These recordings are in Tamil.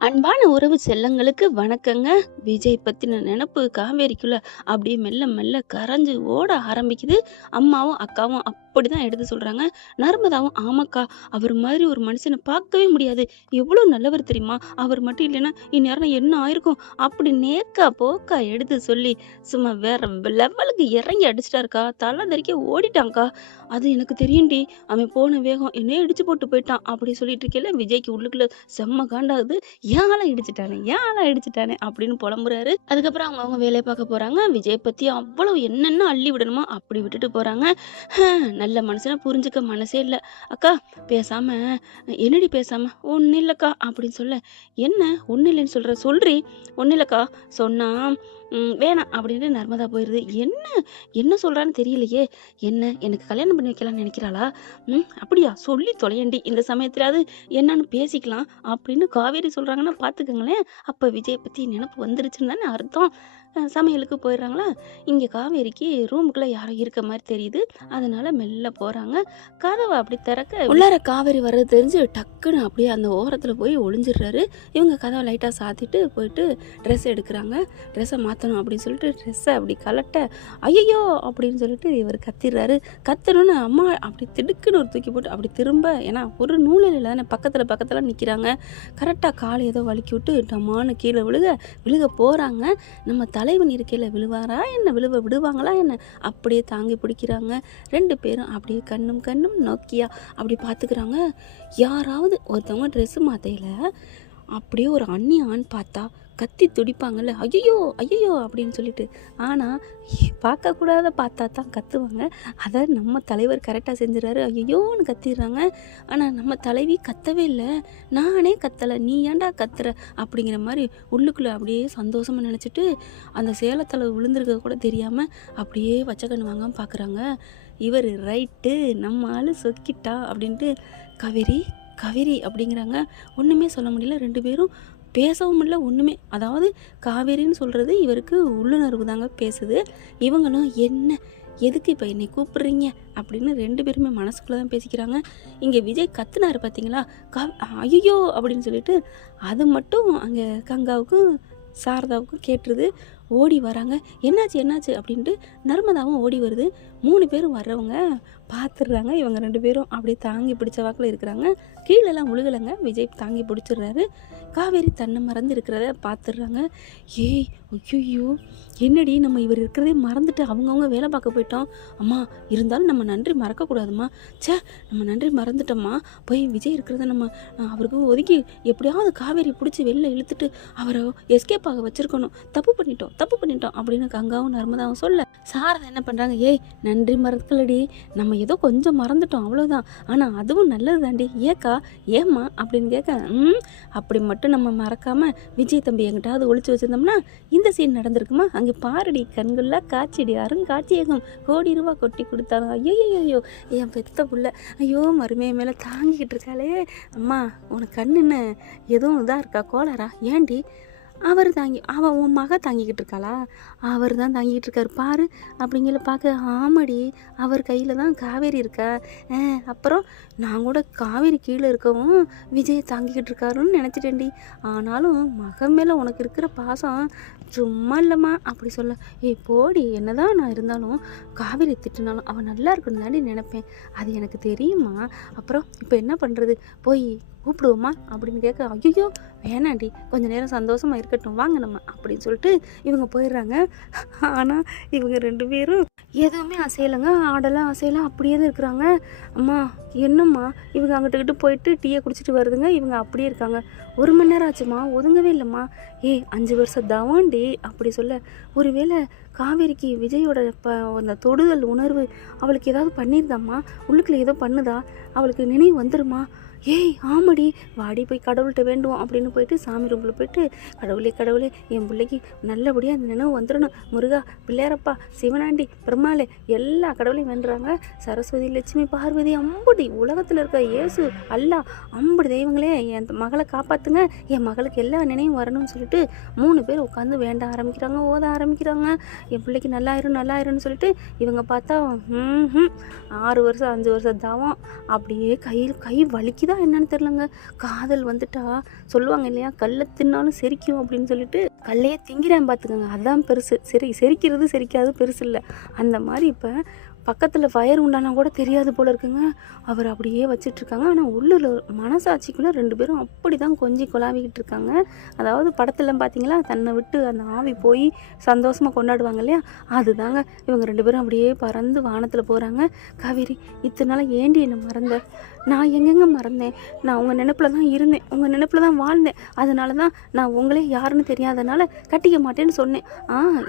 அன்பான உறவு செல்லங்களுக்கு வணக்கங்க. விஜய் பத்தின நெனப்பு காவேரிக்குள்ள அப்படியே மெல்ல மெல்ல கரைஞ்சு ஓட ஆரம்பிக்குது. அம்மாவும், அக்காவும் அப்படிதான் எடுத்து சொல்றாங்க. நர்மதாவும், "ஆமாக்கா, அவர் மாதிரி ஒரு மனுஷன பார்க்கவே முடியாது. எவ்வளோ நல்லவர் தெரியுமா? அவர் மட்டும் இல்லைன்னா, இந்நேரம் என்ன ஆயிருக்கும்?" அப்படி நேக்கா போக்கா எடுத்து சொல்லி, சும்மா வேற லெவலுக்கு இறங்கி அடிச்சிட்டாருக்கா. தல தெறிக்க ஓடிட்டான்க்கா. "அது எனக்கு தெரியும்டி. அவன் போன வேகம் என்னையே இடிச்சு போட்டு போயிட்டான்." அப்படி சொல்லிட்டு இருக்கையில, விஜய்க்கு உள்ளுக்குள்ள செம்ம காண்டாகுது. ஏன் ஆள இடிச்சுட்டானே அப்படின்னு புலம்புறாரு. அதுக்கப்புறம் அவங்கவங்க வேலைய பார்க்க போறாங்க. விஜய் பத்தி அவ்வளவு என்னென்ன அள்ளி விடணுமோ அப்படி விட்டுட்டு போறாங்க. நல்ல மனுஷன புரிஞ்சுக்க மனசே இல்ல. "அக்கா பேசாம என்னடி பேசாம?" "ஒண்ணும் இல்லக்கா" அப்படின்னு சொல்ல, "என்ன ஒண்ணும் இல்லைன்னு சொல்ற? சொல்றி." "ஒண்ணும் இல்லக்கா, சொன்னா வேணாம்" அப்படின்ட்டு நர்மதா போயிருது. என்ன என்ன சொல்றான்னு தெரியலையே. என்ன எனக்கு கல்யாணம் பண்ணி வைக்கலாம்னு நினைக்கிறாளா? அப்படியா? சொல்லி தொலையேண்டி. இந்த சமயத்துலயாவது என்னன்னு பேசிக்கலாம் அப்படின்னு காவேரி சொல்றாங்கன்னா பார்த்துக்கங்களேன். அப்ப விஜய் பத்தி நினப்பு வந்துருச்சுன்னு தானே அர்த்தம். சமையலுக்கு போயிடுறாங்களா. இங்க காவேரிக்கு ரூமுக்குள்ள யாரோ இருக்க மாரி தெரியுது. அதனால மெல்ல போறாங்க. கதவ அப்படி திறக்க உள்ளார காவேரி வர்றது தெரிஞ்சு டக்குன்னு அப்படியே அந்த ஓரத்துல போய் ஒளிஞ்சிடுறாரு. இவங்க கதவை லைட்டா சாத்திட்டு போயிட்டு ட்ரெஸ் எடுக்கிறாங்க. ட்ரெஸ்ஸை மாற்றணும் அப்படின்னு சொல்லிட்டு ட்ரெஸ்ஸை அப்படி கலட்ட, ஐயையோ அப்படின்னு சொல்லிட்டு இவர் கத்திடுறாரு. கத்தணும்னு அம்மா அப்படி திடுக்குன்னு ஒரு தூக்கி போட்டு அப்படி திரும்ப, ஏன்னா ஒரு நூலில் தானே பக்கத்தில் நிற்கிறாங்க. கரெக்டாக காலை ஏதோ வலிக்கி விட்டு டமான்னு கீழே விழுக போகிறாங்க. நம்ம தலைவன் இருக்கையில் விழுவாரா என்ன, விடுவாங்களா என்ன, அப்படியே தாங்கி பிடிக்கிறாங்க. 2 பேரும் அப்படியே கண்ணும் நோக்கியா அப்படி பார்த்துக்கிறாங்க. யாராவது ஒருத்தவங்க ட்ரெஸ்ஸு மாத்தையில் அப்படியே ஒரு ஆண் பார்த்தா கத்தி துடிப்பாங்கல்ல, ஐயையோ ஐயையோ அப்படின்னு சொல்லிட்டு. ஆனால் பார்க்கக்கூடாத பார்த்தா தான் கத்துவாங்க. அதை நம்ம தலைவர் கரெக்டாக செஞ்சுறாரு. ஐயையோன்னு கத்திடுறாங்க. ஆனால் நம்ம தலைவி கத்தவே இல்லை. நானே கத்தலை, நீ ஏன்டா கத்துற அப்படிங்கிற மாதிரி உள்ளுக்குள்ளே அப்படியே சந்தோஷமாக நினச்சிட்டு அந்த சேலத்தில் விழுந்திருக்க கூட தெரியாமல் அப்படியே வச்சக்கண்ணு வாங்காமல் பார்க்குறாங்க. இவர் ரைட்டு, நம்ம ஆள் சொக்கிட்டா அப்படின்ட்டு காவேரி அப்படிங்கிறாங்க. ஒன்றுமே சொல்ல முடியல. 2 பேரும் பேசவும் முடியல ஒன்றுமே. அதாவது காவேரின்னு சொல்கிறது இவருக்கு உள்ளுணர்வு தாங்க பேசுது. இவங்களும் என்ன, எதுக்கு இப்போ என்னை கூப்பிடுறீங்க அப்படின்னு 2 பேருமே மனசுக்குள்ளே தான் பேசிக்கிறாங்க. இங்கே விஜய் கத்துனாரு பார்த்தீங்களா, ஐயோ அப்படின்னு சொல்லிட்டு. அது மட்டும் அங்கே கங்காவுக்கும் சாரதாவுக்கும் கேட்டுருது. ஓடி வராங்க. என்னாச்சு அப்படின்ட்டு நர்மதாவும் ஓடி வருது. 3 பேரும் வர்றவங்க பார்த்துடுறாங்க. இவங்க 2 பேரும் அப்படியே தாங்கி பிடிச்ச வாக்கில் இருக்கிறாங்க. கீழெல்லாம் முழுகலைங்க. விஜய் தாங்கி பிடிச்சிடுறாரு. காவேரி தன்னை மறந்து இருக்கிறத பார்த்துடுறாங்க. ஏய் ஐயோ, என்னடி நம்ம இவர் இருக்கிறதே மறந்துட்டு அவங்கவுங்க வேலை பார்க்க போயிட்டோம். அம்மா இருந்தாலும் நம்ம நன்றி மறக்கக்கூடாதும்மா. நம்ம நன்றி மறந்துட்டோம்மா. போய் விஜய் இருக்கிறத நம்ம அவருக்கு ஒதுக்கி எப்படியாவது காவேரி பிடிச்சி வெளில இழுத்துட்டு அவரை எஸ்கேப் ஆக வச்சுருக்கணும். தப்பு பண்ணிட்டோம் அப்படின்னு கங்காவும் நர்மதாவும் சொல்ல, சாரதா என்ன பண்ணுறாங்க, ஏய் நன்றி மறக்கலடி, நம்ம ஏதோ கொஞ்சம் மறந்துட்டோம் அவ்வளோதான், ஆனால் அதுவும் நல்லது தாண்டி, ஏம்மா அப்படின்னு கேட்க, அப்படி மட்டும் நம்ம மறக்காமல் விஜய் தம்பி எங்கிட்டாவது ஒழிச்சு வச்சுருந்தோம்னா இந்த சீன் நடந்திருக்குமா, அங்கே பாரடி கண்கள்லாம் காட்சிடி, அருங்காட்சியகம், கோடி ரூபா கொட்டி கொடுத்தாலும், ஐயோ என் பெத்த புள்ள, ஐயோ மருமையை மேலே தாங்கிக்கிட்டு இருக்காளே, அம்மா உனக்கு கண்ணுன்னு எதுவும் இதாக இருக்கா, கோளாரா, ஏண்டி அவன் உன் மக தாங்கிக்கிட்டு இருக்காளா, அவர் தான் தாங்கிக்கிட்டு இருக்காரு பாரு அப்படிங்கிற பார்க்க, ஆமாடி அவர் கையில் தான் காவேரி இருக்கா. அப்புறம் நான் கூட காவேரி கீழே இருக்கவும் விஜயை தாங்கிக்கிட்டு இருக்காருன்னு நினச்சிட்டேன்டி. ஆனாலும் மகன் மேலே உனக்கு இருக்கிற பாசம் சும்மா இல்லைம்மா அப்படி சொல்ல, போடி, என்னதான் நான் இருந்தாலும் காவேரி திட்டினாலும் அவன் நல்லா இருக்கணும் தாண்டி நினைப்பேன், அது எனக்கு தெரியுமா. அப்புறம் இப்போ என்ன பண்ணுறது, போய் கூப்பிடுவோமா அப்படின்னு கேட்க, ஐயோ வேணாண்டி, கொஞ்சம் நேரம் சந்தோஷமாக இருக்கட்டும், வாங்க நம்ம அப்படின்னு சொல்லிட்டு இவங்க போயிடுறாங்க. ஆனால் இவங்க 2 பேரும் எதுவுமே அசையலைங்க, ஆடலாம் அசையலாம், அப்படியே தான் இருக்கிறாங்க. அம்மா என்னம்மா, இவங்க அங்கிட்டுக்கிட்டு போயிட்டு டீயை குடிச்சிட்டு வருதுங்க, இவங்க அப்படியே இருக்காங்க. 1 மணி நேரம் ஆச்சுமா, ஒதுங்கவே இல்லைம்மா. 5 வருஷம் தவாண்டி அப்படி சொல்ல, ஒருவேளை காவேரிக்கு விஜயோட அந்த தொடுதல் உணர்வு அவளுக்கு ஏதாவது பண்ணியிருந்தாம்மா, உள்ளுக்குள்ள ஏதோ பண்ணுதா, அவளுக்கு நினைவு வந்துருமா. ஆமாடி, வாடி போய் கடவுள்கிட்ட வேண்டுவோம் அப்படின்னு போயிட்டு சாமி ரூமில் போயிட்டு, கடவுளே என் பிள்ளைக்கு நல்லபடியாக அந்த நினைவு வந்துடணும், முருகா, பிள்ளையாரப்பா, சிவனாண்டி, பெருமாளே, எல்லா கடவுளையும் வேண்டுறாங்க. சரஸ்வதி, லட்சுமி, பார்வதி, அம்புடி உலகத்தில் இருக்க இயேசு, அல்லா, அம்புடி தெய்வங்களே என் மகளை காப்பாற்றுங்க, என் மகளுக்கு எல்லா நினைவும் வரணும்னு சொல்லிட்டு 3 பேர் உட்காந்து வேண்ட ஆரம்பிக்கிறாங்க, ஓத ஆரம்பிக்கிறாங்க. என் பிள்ளைக்கு நல்லாயிருன்னு சொல்லிட்டு இவங்க பார்த்தா 6 வருஷம் 5 வருஷம் தவம் அப்படியே கை வலிக்குது தெரியுதா என்னன்னு தெரியலங்க. காதல் வந்துட்டா சொல்லுவாங்க இல்லையா, கல்லை தின்னாலும் செரிக்கும் அப்படின்னு சொல்லிட்டு, கல்லையே திங்கிறேன் பார்த்துக்கோங்க, அதான் பெருசு. சரி, செரிக்கிறது செரிக்காது பெருசு இல்லை. அந்த மாதிரி இப்போ பக்கத்தில் ஃபயர் உண்டானா கூட தெரியாது போல இருக்குங்க. அவர் அப்படியே வச்சிட்ருக்காங்க. ஆனால் உள்ளூர் மனசாட்சிக்குள்ளே 2 பேரும் அப்படி தான் கொஞ்சி குழாவிக்கிட்டு இருக்காங்க. அதாவது படத்தில் பார்த்தீங்களா, தன்னை விட்டு அந்த ஆவி போய் சந்தோஷமாக கொண்டாடுவாங்க இல்லையா, அதுதாங்க. இவங்க 2 பேரும் அப்படியே பறந்து வானத்தில் போகிறாங்க. காவேரி, இத்தனை நாள் ஏண்டி என்னை மறந்த? நான் எங்கெங்க மறந்தேன்? நான் உங்கள் நினைப்பில் தான் இருந்தேன், உங்கள் நினைப்பில் தான் வாழ்ந்தேன். அதனால தான் நான் உங்களே யாருன்னு தெரியாதனால கட்டிக்க மாட்டேன்னு சொன்னேன்.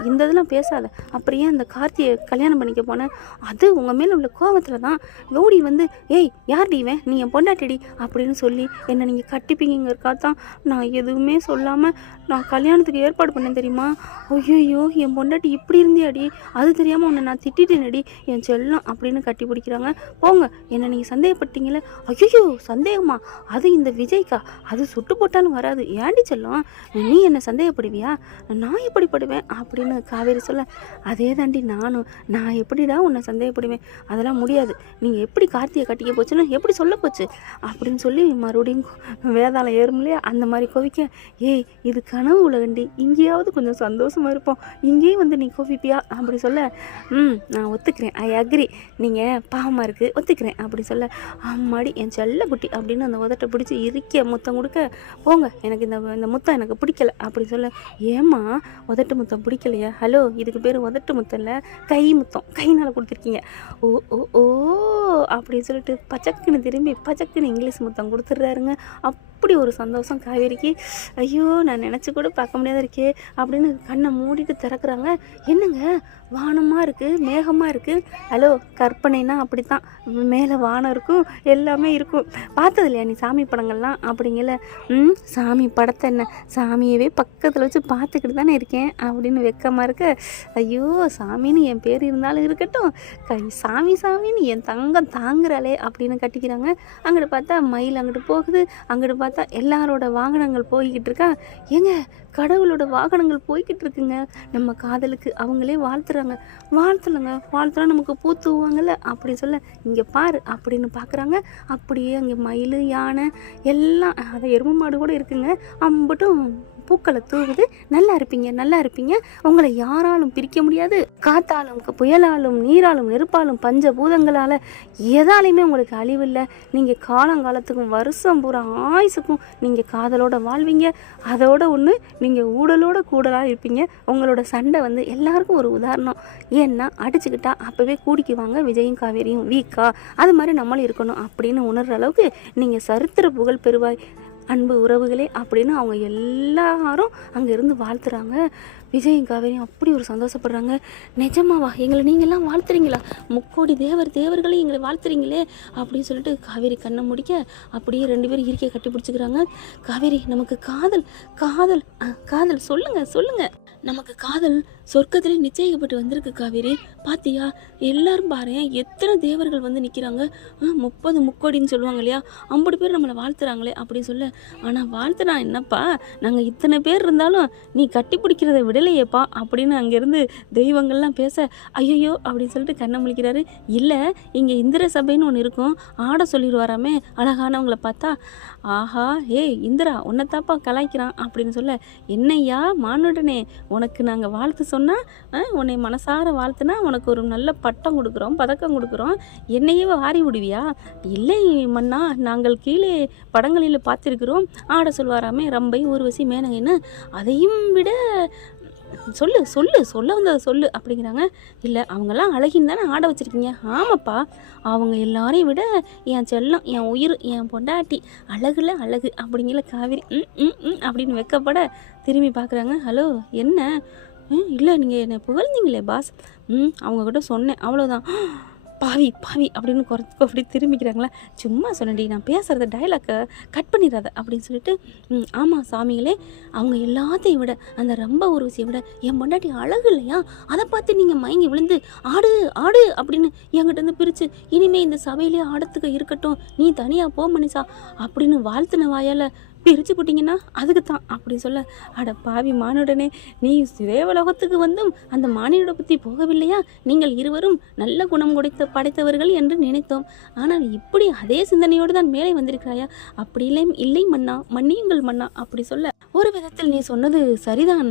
இந்த இதெல்லாம் பேசாத. அப்படியே அந்த கார்த்தியை கல்யாணம் பண்ணிக்க போனேன், அது உங்கள் மேலே உள்ள கோபத்தில் தான் ஓடி வந்து, ஏய் யார்டி இவன், நீ என் பொண்டாட்டிடி அப்படின்னு சொல்லி என்னை நீங்கள் கட்டிப்பீங்கிறக்கா தான் நான் எதுவுமே சொல்லாமல் நான் கல்யாணத்துக்கு ஏற்பாடு பண்ணேன் தெரியுமா? ஐயோ, என் பொண்டாட்டி இப்படி இருந்தியாடி, அது தெரியாமல் உன்னை நான் திட்டிட்டேனடி என் செல்லம் அப்படின்னு கட்டி பிடிக்கிறாங்க. போங்க, என்னை நீங்கள் சந்தேகப்பட்டீங்களே. ஐயோ, சந்தேகமா? அது இந்த விஜய்க்கா, அது சுட்டு போட்டாலும் வராது. ஏண்டி செல்லம், நீ என்னை சந்தேகப்படுவியா? நான் எப்படி படுவேன் அப்படின்னு காவேரி சொல்ல, அதே தாண்டி நானும். நான் எப்படிடா உன்னை சந்தேகப்படுவேன்? அதெல்லாம் முடியாது. நீங்கள் எப்படி கார்த்தியை கட்டிக்க போச்சுன்னு எப்படி சொல்ல போச்சு அப்படின்னு சொல்லி மறுபடியும் வேதாளம் ஏறும் இல்லையா, அந்த மாதிரி கோவிக்க, ஏய் இது கனவு உலகண்டி, இங்கேயாவது கொஞ்சம் சந்தோஷமாக இருப்போம், இங்கேயும் வந்து நீ கோவிப்பியா அப்படி சொல்ல, நான் ஒத்துக்கிறேன், ஐ அக்ரி, நீங்கள் பாவமாக இருக்குது ஒத்துக்கிறேன் அப்படி சொல்ல, அம்மாடி என் செல்ல குட்டி அப்படின்னு அந்த உதட்டை பிடிச்சி இறுக்கிய முத்தம் கொடுக்க, போங்க எனக்கு இந்த முத்தம் எனக்கு பிடிக்கல அப்படி சொல்ல, ஏம்மா உதட்டு முத்தம் பிடிக்கலையா? ஹலோ, இதுக்கு பேர் உதட்டு முத்தம் இல்லை, கை முத்தம், கைனால் கொடுத்துருக்கீங்க. ஓ ஓ ஓ அப்படின்னு சொல்லிட்டு பச்சக்குன்னு திரும்பி பச்சக்குன்னு இங்கிலீஷ் முத்தம் கொடுத்துட்றாருங்க. அப்படி ஒரு சந்தோஷம் காவேரிக்கு. ஐயோ, நான் நினச்சி கூட பார்க்க முடியாத இருக்கே அப்படின்னு கண்ணை மூடிட்டு திறக்கிறாங்க. என்னங்க வானமாக இருக்குது, மேகமாக இருக்குது. ஹலோ, கற்பனைனா அப்படி தான், மேலே வானம் இருக்கும், எல்லாமே இருக்கும். பார்த்தது இல்லையா நீ சாமி படங்கள்லாம் அப்படிங்கல? சாமி படத்தை என்ன, சாமியவே பக்கத்தில் வச்சு பார்த்துக்கிட்டு தானே இருக்கேன் அப்படின்னு வெக்கமாக இருக்க. ஐயோ, சாமின்னு என் பேர் இருந்தாலும் இருக்கட்டும், சாமி சாமின்னு என் தங்கம் தாங்குறாளே அப்படின்னு கட்டிக்கிறாங்க. அங்கிட்டு பார்த்தா மயில் அங்கிட்டு போகுது, அங்கிட்டு பார்த்தா எல்லாரோட வாகனங்கள் போய்கிட்டு இருக்கா. ஏங்க, கடவுளோட வாகனங்கள் போய்கிட்டு இருக்குங்க நம்ம காதலுக்கு. அவங்களே வாழ்த்துறாங்க. வாழ்த்துறா நமக்கு பூ தூவாங்கல்ல அப்படி சொல்ல, இங்கே பாரு அப்படின்னு பார்க்குறாங்க. அப்படியே அங்கே மயில், யானை எல்லாம், அதை எருமை மாடு கூட இருக்குங்க, அம்பட்டும் பூக்களை தூவுது. நல்லா இருப்பீங்க, உங்களை யாராலும் பிரிக்க முடியாது. காத்தாலும் புயலாலும் நீராலும் நெருப்பாலும் பஞ்சபூதங்களால் எதாலையுமே உங்களுக்கு அழிவில்லை. நீங்கள் காலங்காலத்துக்கும் வருஷம் பூரா ஆயுசுக்கும் நீங்கள் காதலோட வாழ்வீங்க. அதோட ஒன்று, நீங்கள் ஊடலோட கூடலாக இருப்பீங்க. உங்களோட சண்டை வந்து எல்லாருக்கும் ஒரு உதாரணம். ஏன்னா அடிச்சுக்கிட்டா அப்போவே கூடிக்குவாங்க விஜயும் காவேரியும். வீக்கா அது மாதிரி நம்மளும் இருக்கணும் அப்படின்னு உணர்கிற அளவுக்கு நீங்கள் சரித்திர புகழ் பெறுவாய் அன்பு உறவுகளே அப்படின்னு அவங்க எல்லாரும் அங்கேருந்து வாழ்த்துறாங்க. விஜயும் காவேரியும் அப்படி ஒரு சந்தோஷப்படுறாங்க. நிஜமாவா, எங்களை நீங்கள்லாம் வாழ்த்துறீங்களா? முக்கோடி தேவர்களையும் எங்களை வாழ்த்துறீங்களே அப்படின்னு சொல்லிட்டு காவேரி கண்ணை முடிக்க அப்படியே 2 பேரும் இயற்கையை கட்டி பிடிச்சிக்கிறாங்க. காவேரி, நமக்கு காதல் சொல்லுங்க, நமக்கு காதல் சொர்க்கத்திலே நிச்சயிக்கப்பட்டு வந்திருக்கு காவேரி. பாத்தியா, எல்லாரும் பாரு, எத்தனை தேவர்கள் வந்து நிற்கிறாங்க. 30 முக்கோடின்னு சொல்லுவாங்க இல்லையா, 50 பேர் நம்மளை வாழ்த்துறாங்களே அப்படின்னு சொல்ல, ஆனால் வாழ்த்துனா என்னப்பா, நாங்கள் இத்தனை பேர் இருந்தாலும் நீ கட்டி பிடிக்கிறத விடலையேப்பா அப்படின்னு அங்கேருந்து தெய்வங்கள்லாம் பேச, ஐயோ அப்படின்னு சொல்லிட்டு கண்ணை முழிக்கிறாரு. இல்லை, இங்கே இந்திர சபைன்னு ஒன்று இருக்கும், ஆட சொல்லிடுவாராமே அழகானவங்களை பார்த்தா. ஆஹா, இந்திரா உன்னைத்தாப்பா கலாய்க்கிறான் அப்படின்னு சொல்ல, என்னையா மானுடனே, உனக்கு நாங்கள் வாழ்த்து சொன்னால், உன்னை மனசார வாழ்த்துனா உனக்கு ஒரு நல்ல பட்டம் கொடுக்குறோம், பதக்கம் கொடுக்குறோம், என்னையே வாரி விடுவியா? இல்லை மன்னா, நாங்கள் கீழே படங்களில் பார்த்துருக்கிறோம், ஆட சொல்வாராமே ரம்பை, ஊர்வசி, மேனகைன்னு. அதையும் விட சொல்ல வந்ததை சொல்லு அப்படிங்கிறாங்க. இல்லை, அவங்கெல்லாம் அழகின்னு தானே ஆட வச்சுருக்கீங்க. ஆமாப்பா, அவங்க எல்லாரையும் விட என் செல்லம், என் உயிர், என் பொண்டாட்டி அழகு அப்படிங்கிற காவேரி அப்படின்னு வெக்கப்பட திரும்பி பார்க்குறாங்க. ஹலோ, என்ன? இல்லை, நீங்கள் என்னை புகழ்ந்தீங்களே பாஸ், அவங்கக்கிட்ட சொன்னேன் அவ்வளோதான். பாவி அப்படின்னு அப்படி திரும்பிக்கிறாங்களா? சும்மா சொன்னடி, நான் பேசுகிறத டைலாக்கை கட் பண்ணிடாத அப்படின்னு சொல்லிட்டு, ஆமாம் சாமிகளே, அவங்க எல்லாத்தையும் விட, அந்த ரொம்ப ஊர்வசியை விட என் பொண்டாட்டி அழகு இல்லையா, அதை பார்த்து நீங்கள் மயங்கி விழுந்து ஆடு அப்படின்னு என்கிட்ட பிரித்து, இனிமேல் இந்த சபையிலே ஆடத்துக்கு இருக்கட்டும், நீ தனியாக போ மனிஷா அப்படின்னு வாழ்த்தின வாயால் பிரிச்சு போட்டீங்கன்னா அதுக்கு தான் அப்படின்னு சொல்ல, அட பாவி மானுடனே, நீ தேவலோகத்துக்கு வந்தும் அந்த மானிட புத்தி போகவில்லையா? நீங்கள் இருவரும் நல்ல குணம் படைத்தவர்கள் என்று நினைத்தோம். ஆனால் இப்படி அதே சிந்தனையோடு தான் மேலே வந்திருக்கிறாயா? அப்படி இல்லை இல்லை மன்னா, மன்னியுங்கள் மன்னா அப்படி சொல்ல, ஒரு விதத்தில் நீ சொன்னது சரிதான்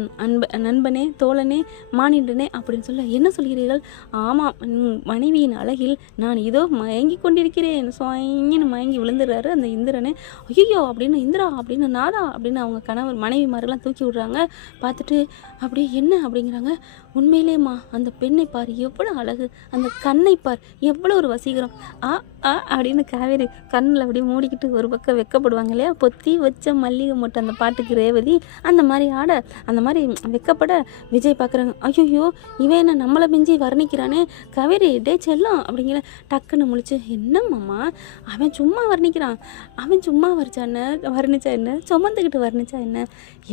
நண்பனே, தோழனே, மானிடனே அப்படின்னு சொல்ல, என்ன சொல்கிறீர்கள்? ஆமாம், மனைவியின் அழகில் நான் இதோ மயங்கி கொண்டிருக்கிறேன். சுவாயின்னு மயங்கி விழுந்துடுறாரு அந்த இந்திரனே. ஐயோ அப்படின்னு, இந்திரா அப்படின்னு, நாதா அப்படின்னு அவங்க கணவர் மனைவிமாரெல்லாம் தூக்கி விடுறாங்க. பார்த்துட்டு அப்படியே என்ன அப்படிங்கிறாங்க. உண்மையிலேம்மா அந்த பெண்ணை பார், எவ்வளோ அழகு, அந்த கண்ணை பார், எவ்வளோ ஒரு வசீகரம். ஆ ஆ அப்படின்னு காவேரி கண்ணில் அப்படியே மூடிக்கிட்டு ஒரு பக்கம் வெக்கப்படுவாங்க இல்லையா, பொத்தி வச்ச மல்லிகை மொட்டை அந்த பாட்டுக்கு ரேவதி அந்த மாதிரி ஆட, அந்த மாதிரி வெக்கப்பட விஜய் பார்க்குறாங்க. ஐயோ இவன் என்ன நம்மளை மிஞ்சி வர்ணிக்கிறானே, காவேரி டே செல்லம் அப்படிங்கிற டக்குன்னு முழிச்சு, என்னம்மாம்மா அவன் சும்மா வர்ணிக்கிறான், அவன் சும்மா வர்ணிச்சா என்ன, சுமந்துக்கிட்டு வர்ணிச்சா என்ன,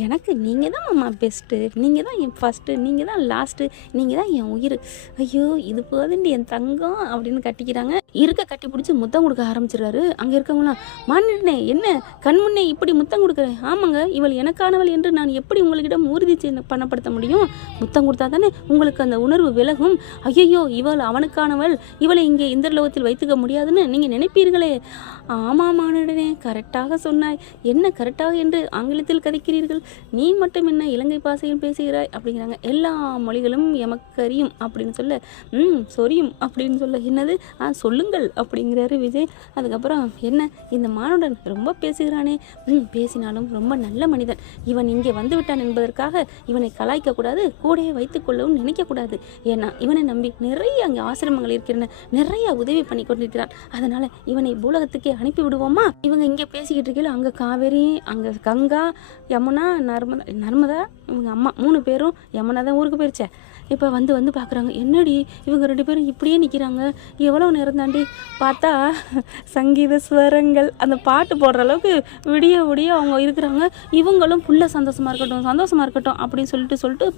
எனக்கு நீங்கள் தான் மாமா பெஸ்ட்டு, நீங்கள் தான் என் ஃபஸ்ட்டு, நீங்கள் தான் லாஸ்ட்டு, நீங்கள் தான் என் உயிர், ஐயோ இது போதுண்டி என் தங்கம் அப்படின்னு கட்டிக்கிறாங்க. இருக்க கட்டி பிடிச்சி முத்தம் கொடுக்க ஆரம்பிச்சிடுறாரு. அங்கே இருக்கவங்களாம், மானிடனே என்ன கண் முன்னே இப்படி முத்தம் கொடுக்குறேன்? ஆமாங்க, இவள் எனக்கானவள் என்று நான் எப்படி உங்களிடம் உறுதி பண்ணப்படுத்த முடியும்? முத்தம் கொடுத்தா தானே உங்களுக்கு அந்த உணர்வு விலகும். ஐயோ இவள் அவனுக்கானவள், இவளை இங்கே இந்திரலோகத்தில் வைத்துக்க முடியாதுன்னு நீங்கள் நினைப்பீர்களே. ஆமாம் மானிடனே, கரெக்டாக சொன்னாய். என்ன கரெக்டாக என்று ஆங்கிலத்தில் கதைக்கிறீர்கள்? நீ மட்டும் என்ன இலங்கை பாஷையில் பேசுகிறாய் அப்படிங்கிறாங்க. எல்லா மொழிகளும் எமக்கறியும் அப்படின்னு சொல்ல, சொரியும் அப்படின்னு சொல்ல, என்னது சொல்லுங்கள் அப்படிங்கிறாரு விஜய். அதுக்கப்புறம் என்ன இந்த மானுடன் ரொம்ப பேசுகிறானே, பேசினாலும் ரொம்ப நல்ல மனிதன், இவன் இங்கே வந்து விட்டான் என்பதற்காக இவனை கலாய்க்கக்கூடாது, கூடவே வைத்துக்கொள்ளவும் நினைக்கக்கூடாது. ஏன்னா இவனை நம்பி நிறைய அங்கே ஆசிரமங்கள் இருக்கின்றன, நிறைய உதவி பண்ணி கொண்டிருக்கிறான். அதனால இவனை பூலகத்துக்கே அனுப்பி விடுவோமா? இவங்க இங்கே பேசிக்கிட்டு இருக்கையில் அங்கே காவேரி, அங்கே கங்கா, யமுனா, நர்மதா இவங்க அம்மா 3 பேரும், யமுனா தான் ஊருக்கு போயிருச்சே, இப்போ வந்து பார்க்குறாங்க. என்னடி இவங்க 2 பேரும் இப்படியே நிற்கிறாங்க, எவ்வளோ நேரம் தாண்டி பார்த்தா சங்கீத ஸ்வரங்கள் அந்த பாட்டு போடுற அளவுக்கு விடிய அவங்க இருக்கிறாங்க. இவங்களும் புள்ள சந்தோஷமாக இருக்கட்டும் அப்படின்னு சொல்லிட்டு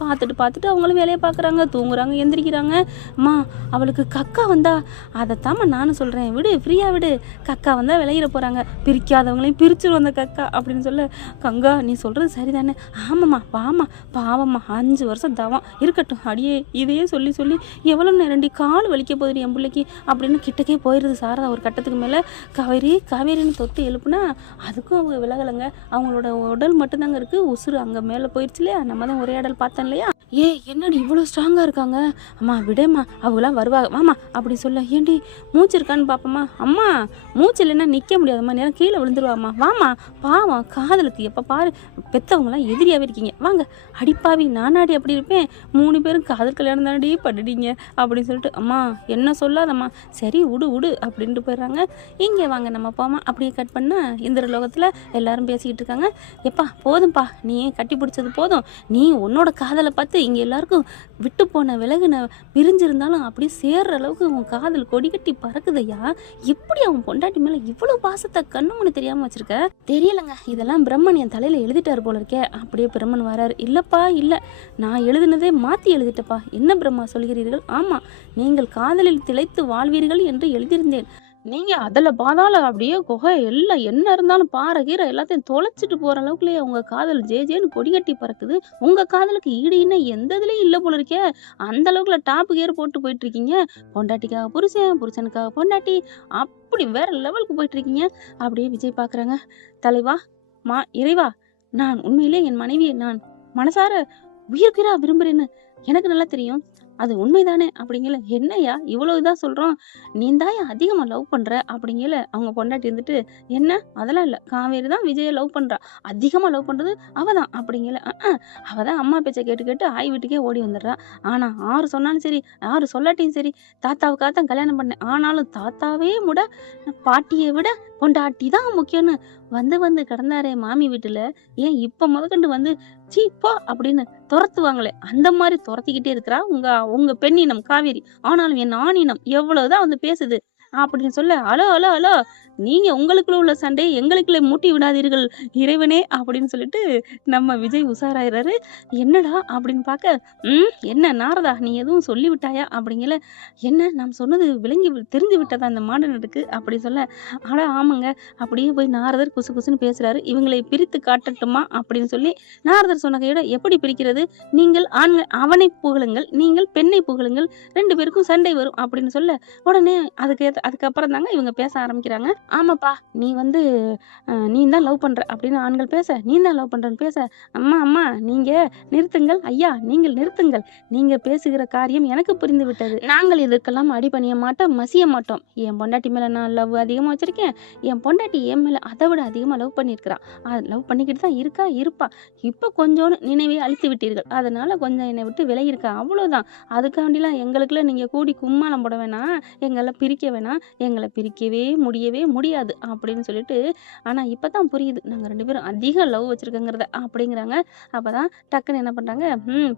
பார்த்துட்டு அவங்களும் வேலையை பார்க்குறாங்க, தூங்குறாங்க, எந்திரிக்கிறாங்க. அம்மா அவளுக்கு கக்கா வந்தா, அதைத்தாம்மா நானும் சொல்கிறேன், விடு ஃப்ரீயாக விடு, கக்கா வந்தால் விளையிட போகிறாங்க, பிரிக்காதவங்களையும் பிரிச்சுடும் அந்த கக்கா அப்படின்னு சொல்ல, கங்கா நீ சொல்கிறது சரிதானே? ஆமாம்மா வாமா பாவம்மா 5 வருஷம் தவம் இருக்கட்டும், அடியே இதையே சொல்லி எவ்வளோ நேரண்டி கால் வலிக்க போகுது என் பிள்ளைக்கு அப்படின்னு கிட்டக்கே போயிடுது சாரதா. ஒரு கட்டத்துக்கு மேலே காவேரின்னு தொட்டு எழுப்புனா அதுக்கும் அவங்க விலகலைங்க. அவங்களோட உடல் மட்டும்தாங்க இருக்குது, உசுறு அங்கே மேலே போயிடுச்சு இல்லையா. நம்ம தான் உரையாடல் பார்த்தோம் இல்லையா. என்னடி இவ்வளோ ஸ்ட்ராங்காக இருக்காங்க? அம்மா விடேம்மா, அவங்களாம் வருவாங்க வாமா அப்படி சொல்ல, ஏண்டி மூச்சு இருக்கான்னு பார்ப்போம்மா, அம்மா மூச்சு இல்லைன்னா நிற்க முடியாதம்மா, நேரம் கீழே விழுந்துருவாம்மா, வாமா பாவம் காதலுக்கு எப்போ பாரு பெற்றவங்களாம் எதிரியாகவே இருக்கீங்க, வாங்க. அடிப்பாவி நானாடி அப்படி இருப்பேன், 3 பேரும் காதல் கல்யாணம் தானடி பண்ணிட்டீங்க அப்படின்னு சொல்லிட்டு, அம்மா என்ன சொல்லாதம்மா, சரி விடு அப்படின்ட்டு போயிடுறாங்க. இங்கே வாங்க நம்ம போமா அப்படியே கட் பண்ணால் இந்திரலோகத்தில் எல்லாரும் பேசிக்கிட்டு இருக்காங்க. எப்பா போதும்ப்பா, நீ கட்டி பிடிச்சது போதும், நீ உன்னோட காதலை பார்த்து இங்கே எல்லாருக்கும் விட்டு போன விலகுன பிரிஞ்சிருந்தாலும் அப்படியே சேர்ற அளவுக்கு உன் காதல் கொடி கட்டி பறக்குதையா. எப்படி அவன் பொண்டாட்டி மேலே இவ்வளோ பாசத்தை கண்ணு முன்னு தெரியாமல் வச்சிருக்க? தெரியலங்க, இதெல்லாம் பிரம்மன் என் தலையில் எழுதிட்டார் போல இருக்கே. அப்படியே பிரம்மன் வராரு. இல்லைப்பா இல்லை, நான் எழுதினதே மாற்றி எழுதிட்டப்பா. என்ன பிரம்மா சொல்கிறீர்கள்? ஆமாம், நீங்கள் காதலில் திளைத்து வாழ்வீர்கள் என்று எழுதியிருந்தேன். நீங்கள் அதில் பாதாள அப்படியே குகை எல்லாம் என்ன இருந்தாலும் பாறை கீரை எல்லாத்தையும் தொலைச்சிட்டு போகிற அளவுக்குள்ளேயே உங்கள் காதல் ஜேன்னு கொடி கட்டி பறக்குது. உங்கள் காதலுக்கு ஈடு இன்னும் எந்த இதுலேயும் இல்லை போல இருக்கே. அந்த அளவுக்குள்ள டாப்பு கேர் போட்டு போயிட்டுருக்கீங்க. பொண்டாட்டிக்காக புருஷன், புருஷனுக்காக பொண்டாட்டி, அப்படி வேற லெவலுக்கு போயிட்டுருக்கீங்க. அப்படியே விஜய் பார்க்குறாங்க. தலைவா இறைவா, நான் உண்மையிலே என் மனைவியை நான் மனசார உயிர்க்கிறா விரும்புகிறேன்னு எனக்கு நல்லா தெரியும், அது உண்மைதானே அப்படிங்கல. என்னையா இவ்வளோ இதாக சொல்கிறோம், நீ தாயா அதிகமாக லவ் பண்ணுற அப்படிங்கல. அவங்க பொண்டாட்டி இருந்துட்டு, என்ன அதெல்லாம் இல்லை, காவேரி தான் விஜயை லவ் பண்ணுறா, அதிகமாக லவ் பண்ணுறது அவள் தான் அப்படிங்கல. அவள் தான் அம்மா பேச்சை கேட்டு ஆய் வீட்டுக்கே ஓடி வந்துடுறா. ஆனால் 6 சொன்னாலும் சரி 6 சொல்லாட்டியும் சரி, தாத்தாவுக்காக தான் கல்யாணம் பண்ணேன், ஆனாலும் தாத்தாவே விட பாட்டியை விட பொண்டாட்டி தான் முக்கியம்னு வந்து கிடந்தாரே மாமி வீட்டில். ஏன் இப்போ முதற்கண்டு வந்து சீப்பா அப்படின்னு துரத்துவாங்களே, அந்த மாதிரி துரத்திக்கிட்டே இருக்கிறா உங்க பெண்ணினம் காவேரி. ஆனாலும் என் ஆணினம் எவ்வளவுதான் வந்து பேசுது அப்படின்னு சொல்ல, அலோ நீங்க உங்களுக்குள்ள உள்ள சண்டையை எங்களுக்குள்ள மூட்டி விடாதீர்கள் இறைவனே அப்படின்னு சொல்லிட்டு நம்ம விஜய் உஷாராயிறாரு. என்னடா அப்படின்னு பார்க்க, என்ன நாரதா நீ எதுவும் சொல்லி விட்டாயா அப்படிங்கல. என்ன நாம் சொன்னது தெரிஞ்சு விட்டதா இந்த மாடனுக்கு அப்படி சொல்ல, அட ஆமாங்க. அப்படியே போய் நாரதர் குசு குசுன்னு பேசுறாரு. இவங்களை பிரித்து காட்டட்டுமா அப்படின்னு சொல்லி நாரதர் சொன்ன கையோட, எப்படி பிரிக்கிறது? நீங்கள் அவனை புகழுங்கள், நீங்கள் பெண்ணை புகழுங்கள், 2 பேருக்கும் சண்டை வரும் அப்படின்னு சொல்ல, உடனே அதுக்கப்புறம் தாங்க இவங்க பேச ஆரம்பிக்கிறாங்க. ஆமாப்பா நீ வந்து நீ தான் லவ் பண்ற அப்படின்னு ஆண்கள் பேச, நீ தான் லவ் பண்றன்னு பேச, அம்மா அம்மா நீங்க நிறுத்துங்கள், ஐயா நீங்கள் நிறுத்துங்கள், நீங்க பேசுகிற காரியம் எனக்கு புரிந்து விட்டது. நாங்கள் இதற்கெல்லாம் அடிபணிய மாட்டோம், மசிய மாட்டோம். என் பொண்டாட்டி மேல நான் லவ் அதிகமா வச்சிருக்கேன், என் பொண்டாட்டி என் மேல அதை விட அதிகமா லவ் பண்ணியிருக்கிறா, லவ் பண்ணிக்கிட்டு தான் இருப்பா. இப்போ கொஞ்சோன்னு நினைவை அழித்து விட்டீர்கள், அதனால கொஞ்சம் என்னை விட்டு விலகி இருக்கா, அவ்வளவுதான். அதுக்காண்டிலாம் எங்களுக்குள்ள நீங்க கூடி கும்மாளம் போட வேணாம், எங்களை பிரிக்க வேணாம், எங்களை பிரிக்கவே முடியாது அப்படின்னு சொல்லிட்டு, ஆனா இப்பதான் புரியுது நாங்க 2 பேரும் அதிக லவ் வச்சிருக்கோங்கிறத அப்படிங்கிறாங்க. அப்பதான் டக்குன்னு என்ன பண்றாங்க,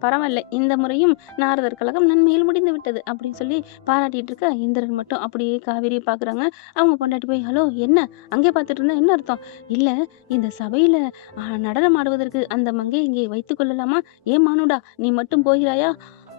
பரவாயில்ல இந்த முறையும் நாரதர் கழகம் நன்மையில் முடிந்து விட்டது அப்படின்னு சொல்லி பாராட்டிட்டு இருக்க, இந்திரன் மட்டும் அப்படியே காவேரியை பாக்குறாங்க. அவங்க பொண்டாட்டி போய், ஹலோ என்ன அங்கே பார்த்துட்டு இருந்தா என்ன அர்த்தம்? இல்ல இந்த சபையில நடனம் ஆடுவதற்கு அந்த மங்கை இங்கே வைத்துக் கொள்ளலாமா? ஏன் மானுடா நீ மட்டும் போகிறாயா?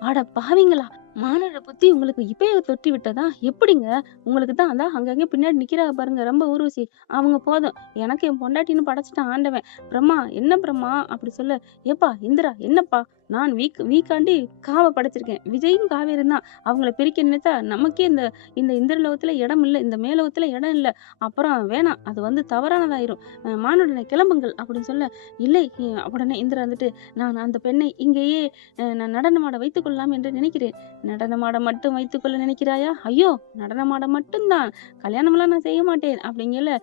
அட பாவிங்களா, மானோட புத்தி உங்களுக்கு இப்பயே தொட்டி விட்டதா? எப்படிங்க? உங்களுக்கு தான் அதான் அங்கங்க பின்னாடி நிக்கிறா பாருங்க ரொம்ப ஊர்வசி, அவங்க போதும். எனக்கு என் பொண்டாட்டின்னு படைச்சிட்டான் ஆண்டவன். பிரம்மா என்ன பிரம்மா அப்படி சொல்ல, ஏப்பா இந்திரா என்னப்பா, நான் வீக்காண்டி காவை படைச்சிருக்கேன், விஜயும் காவேரி தான். அவங்கள பிரிக்க நினைத்தா நமக்கே இந்த இந்த இந்திரலோகத்துல இடம் இல்லை, இந்த மேலோகத்துல இடம் இல்லை. அப்புறம் வேணாம், அது வந்து தவறானதாயிரும். மானுடனை கிளம்புங்கள் அப்படின்னு சொல்ல, இல்லை உடனே இந்திரா வந்துட்டு, நான் அந்த பெண்ணை இங்கேயே நான் நடனமாட வைத்துக் கொள்ளலாம் என்று நினைக்கிறேன். நடனமாட மட்டும் வைத்துக்கொள்ள நினைக்கிறாயா? ஐயோ நடனமாட மட்டும்தான், கல்யாணம்லாம் நான் செய்ய மாட்டேன் அப்படிங்கல.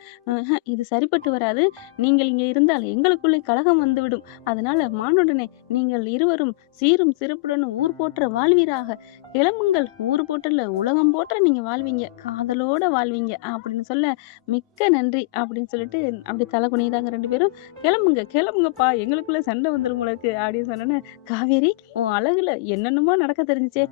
இது சரிப்பட்டு வராது, நீங்கள் இங்கே இருந்தால் எங்களுக்குள்ளே கலகம் வந்துவிடும். அதனால மானுடனே நீங்கள் இருவரும் சீரும் சிறப்புடன் ஊர் போற்ற வாழ்வீராக, கிளம்புங்கள். ஊர் போற்றல உலகம் போற்ற நீங்க வாழ்வீங்க, காதலோட வாழ்வீங்க அப்படின்னு சொல்ல, மிக்க நன்றி அப்படின்னு சொல்லிட்டு அப்படி தலை குனிதாங்க 2 பேரும். கிளம்புங்கப்பா எங்களுக்குள்ள சண்டை வந்துடும் உங்களுக்கு அப்படின்னு சொன்னோன்னே, காவேரி உன் அழகுல என்னென்னமோ நடக்க தெரிஞ்சுச்சே.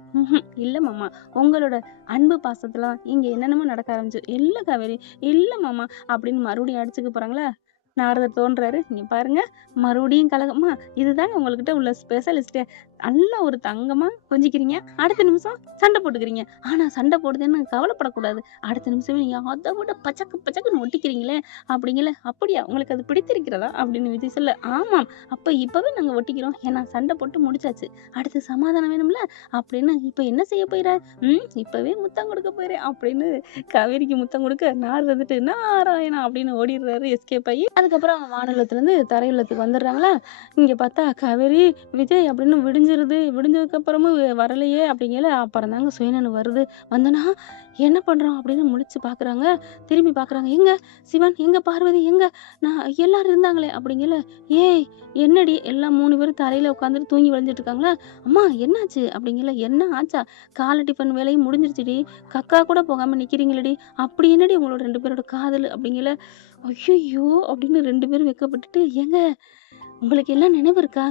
இல்ல மாமா, உங்களோட அன்பு பாசத்துல இங்க என்னென்னமோ நடக்க ஆரம்பிச்சு. இல்ல காவேரி இல்ல மாமா அப்படின்னு மறுபடியும் அடிச்சுக்க போறாங்களா? நாரதர் தோன்றாரு. இங்க பாருங்க மறுபடியும் கலகமா, இதுதாங்க உங்ககிட்ட உள்ள ஸ்பெஷலிஸ்டே. நல்ல ஒரு தங்கமா கொஞ்சிக்கிறீங்க, அடுத்த நிமிஷம் சண்டை போட்டுக்கிறீங்க. ஆனா சண்டை போடுதுன்னு கவலைப்படக்கூடாது, அடுத்த நிமிஷம் நீங்க அதை விட பச்சக்குன்னு ஒட்டிக்கிறீங்களே அப்படிங்கல. அப்படியா உங்களுக்கு அது பிடித்திருக்கிறதா அப்படின்னு விஜய் சொல்ல, ஆமாம் அப்ப இப்பவே நாங்க ஒட்டிக்கிறோம், ஏன்னா சண்டை போட்டு முடிச்சாச்சு, அடுத்து சமாதானம் வேணும்ல அப்படின்னு. இப்ப என்ன செய்ய போயிற? இப்பவே முத்தம் கொடுக்க போயிறேன் அப்படின்னு காவேரிக்கு முத்தம் கொடுக்க, நாரதர் வந்துட்டு நாராயணா அப்படின்னு ஓடிடுறாரு எஸ்கேப் ஆகி. அதுக்கப்புறம் வானலத்துல இருந்து தரையுலத்துக்கு வந்துடுறாங்களா. இங்க பார்த்தா காவேரி விஜய் அப்படின்னு விடிஞ்சதுக்கு அப்புறமும் வரலையே அப்படிங்கல. அப்புறம் தாங்க சுயனனு வருது. வந்தனா என்ன பண்றோம் அப்படின்னு முழிச்சு பாக்குறாங்க. திரும்பி பாக்குறாங்க, எங்க சிவன், எங்க பார்வதி, எங்க நான் எல்லாரும் இருந்தாங்களே அப்படிங்கல. ஏய் என்னடி எல்லாம் 3 பேரும் தரையில உட்காந்துட்டு தூங்கி விளைஞ்சிட்டு இருக்காங்களா? அம்மா என்னாச்சு அப்படிங்கல. என்ன ஆச்சா? காலை டிஃபன் வேலையும் முடிஞ்சிருச்சுடி, கக்கா கூட போகாம நிக்கிறீங்களடி, அப்படி என்னடி உங்களோட 2 பேரோட காதல் அப்படிங்கல. ஐயோ அப்படின்னு 2 பேரும் வெக்கப்பட்டுட்டு, ஏங்க உங்களுக்கு எல்லாம் நினைவு இருக்கா?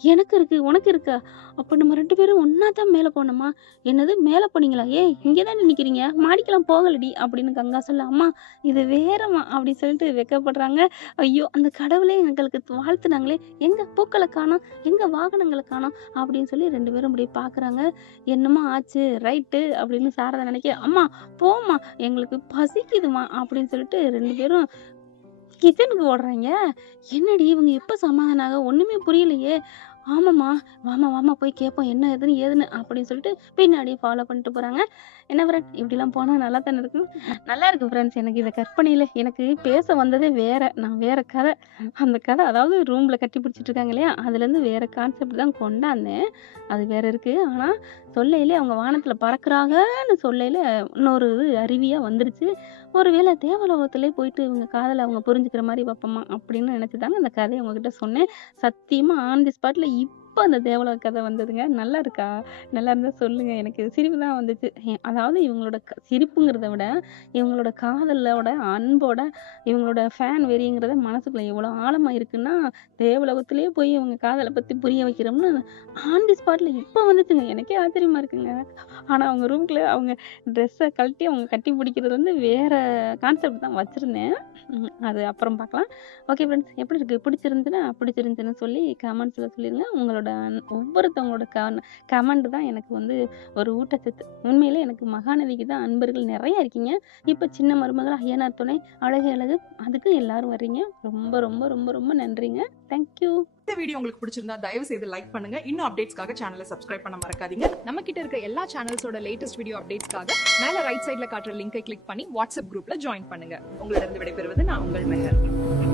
எனக்கு இருக்கு, உனக்கு இருக்கா? அப்ப நம்ம 2 பேரும் ஒன்னா தான் மேல போனோமா? என்னது மேல போனீங்களா? ஏய் இங்கதான் நிக்கிறீங்க, மாடிக்கெல்லாம் போகலடி அப்படின்னு கங்கா சொல்ல, அம்மா இது வேறம்மா அப்படின்னு சொல்லிட்டு வெக்கப்படுறாங்க. ஐயோ அந்த கடவுளே எங்களுக்கு வாழ்த்துனாங்களே, எங்க பூக்களை காணோம், எங்க வாகனங்களை காணோம் அப்படின்னு சொல்லி 2 பேரும் அப்படி பாக்குறாங்க. என்னமா ஆச்சு ரைட்டு அப்படின்னு சாரதா நினைக்க, அம்மா போம்மா எங்களுக்கு பசிக்குதுமா அப்படின்னு சொல்லிட்டு 2 பேரும் கிச்சனுக்கு ஓடுறாங்க. என்னடி இவங்க எப்ப சமாதானம் ஆக ஒண்ணுமே புரியலையே. ஆமாம்மா வாமா போய் கேட்போம் என்ன ஏதுன்னு அப்படின்னு சொல்லிட்டு பின்னாடியே ஃபாலோ பண்ணிட்டு போறாங்க. என்ன ஃப்ரெண்ட் இப்படிலாம் போனா நல்லா தானே இருக்கும்? நல்லா இருக்கு ஃப்ரெண்ட்ஸ். எனக்கு இதை கற்பனையில எனக்கு பேச வந்ததே வேற, நான் வேற கதை. அந்த கதை அதாவது ரூம்ல கட்டி பிடிச்சிட்டு இருக்காங்க இல்லையா, அதுல இருந்து வேற கான்செப்ட் தான் கொண்டாந்தேன். அது வேற இருக்கு. ஆனா சொல்லையிலே அவங்க வானத்துல பறக்குறாங்கன்னு சொல்லையில இன்னொரு இது அருவியா வந்துருச்சு. ஒருவேளை தேவலோகத்திலே போயிட்டு இவங்க காதலை அவங்க புரிஞ்சுக்கிற மாதிரி வைப்போமா அப்படின்னு நினைச்சுதாங்க அந்த கதையை உங்ககிட்ட சொன்னேன். சத்தியமா ஆன் தி ஸ்பாட்ல எப்போ அந்த தேவலோக கதை வந்ததுங்க? நல்லா இருக்கா? நல்லா இருந்தா சொல்லுங்க. எனக்கு சிரிப்பு தான் வந்துச்சு. அதாவது இவங்களோட சிரிப்புங்கிறத விட, இவங்களோட காதலோட, அன்போட, இவங்களோட ஃபேன் வெறிங்கிறத மனசுக்குள்ள எவ்வளோ ஆழமா இருக்குன்னா, தேவலோகத்திலேயே போய் இவங்க காதல பத்தி புரிய வைக்கிறோம்னு ஆன் தி ஸ்பாட்ல இப்ப வந்துச்சுங்க. எனக்கே ஆச்சரியமா இருக்குங்க. ஆனா அவங்க ரூம்குள்ள அவங்க ட்ரெஸ்ஸ கழட்டி அவங்க கட்டி பிடிக்கிறது வந்து வேற கான்செப்ட் தான் வச்சிருந்தேன். அது அப்புறம் பார்க்கலாம். ஓகே ஃப்ரெண்ட்ஸ், எப்படி இருக்கு? பிடிச்சிருந்துச்சுன்னு சொல்லி கமெண்ட்ஸ்ல சொல்லிருங்க. உங்களோட ஒவ்வொருத்தவங்களோட கமெண்ட் தான் எனக்கு வந்து ஒரு ஊட்டச்சத்து. உண்மையிலே எனக்கு மகாநதிக்கு தான் அன்பர்கள் நெறைய இருக்கீங்க. இப்ப சின்ன மருமகள், ஐயனார் துணை, அழகு அழகு அதுக்கு எல்லாரும் வர்றீங்க. ரொம்ப ரொம்ப ரொம்ப ரொம்ப நன்றிங்க. Thank you. இந்த வீடியோ உங்களுக்கு பிடிச்சிருந்தா தயவு செய்து லைக் பண்ணுங்க. இன்னும் அப்டேட்ஸ்க்காக சேனலை சப்ஸ்கிரைப் பண்ண மறக்காதீங்க. நம்ம கிட்ட இருக்க எல்லா சேனல்ஸோட லேட்டஸ்ட் வீடியோ அப்டேட்ஸ்க்காக மேல ரைட் சைடுல காட்டுற லிங்கை கிளிக் பண்ணி வாட்ஸ்அப் குரூப்ல ஜாயின் பண்ணுங்க. உங்களிடம் விடைபெறுவது நான் உங்கள் மெஹர்.